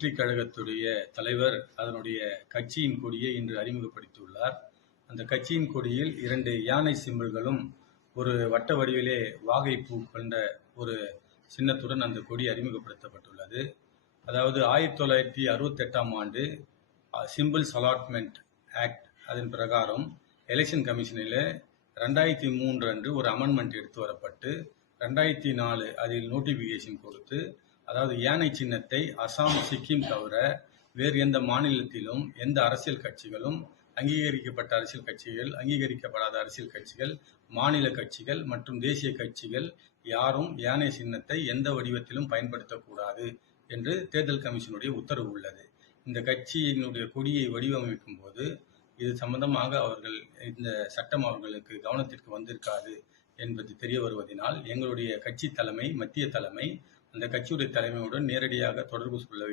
வெற்றி கழகத்துடைய தலைவர் அதனுடைய கட்சியின் கொடியை இன்று அறிமுகப்படுத்தியுள்ளார். அந்த கட்சியின் கொடியில் 2 யானை சிம்பல்களும் ஒரு வட்ட வடிவிலே வாகைப்பூ கொண்ட ஒரு சின்னத்துடன் அந்த கொடி அறிமுகப்படுத்தப்பட்டுள்ளது. அதாவது 1968ஆம் ஆண்டு சிம்பிள்ஸ் அலாட்மெண்ட் ஆக்ட் அதன் பிரகாரம் எலெக்ஷன் கமிஷனில் 2003 அன்று ஒரு அமெண்ட்மெண்ட் எடுத்து வரப்பட்டு 2004 அதில் நோட்டிபிகேஷன் கொடுத்து, அதாவது யானை சின்னத்தை அசாம், சிக்கிம் தவிர வேறு எந்த மாநிலத்திலும் எந்த அரசியல் கட்சிகளும், அங்கீகரிக்கப்பட்ட அரசியல் கட்சிகள், அங்கீகரிக்கப்படாத அரசியல் கட்சிகள், மாநில கட்சிகள் மற்றும் தேசிய கட்சிகள் யாரும் யானை சின்னத்தை எந்த வடிவத்திலும் பயன்படுத்தக்கூடாது என்று தேர்தல் கமிஷனுடைய உத்தரவு உள்ளது. இந்த கட்சியினுடைய கொடியை வடிவமைக்கும் போது இது சம்பந்தமாக இந்த சட்டம் அவர்களுக்கு கவனத்திற்கு வந்திருக்காது என்பது தெரிய வருவதனால் எங்களுடைய கட்சி தலைமை, மத்திய தலைமை அந்த கட்சியுடைய தலைமையுடன் நேரடியாக தொடர்பு கொள்ள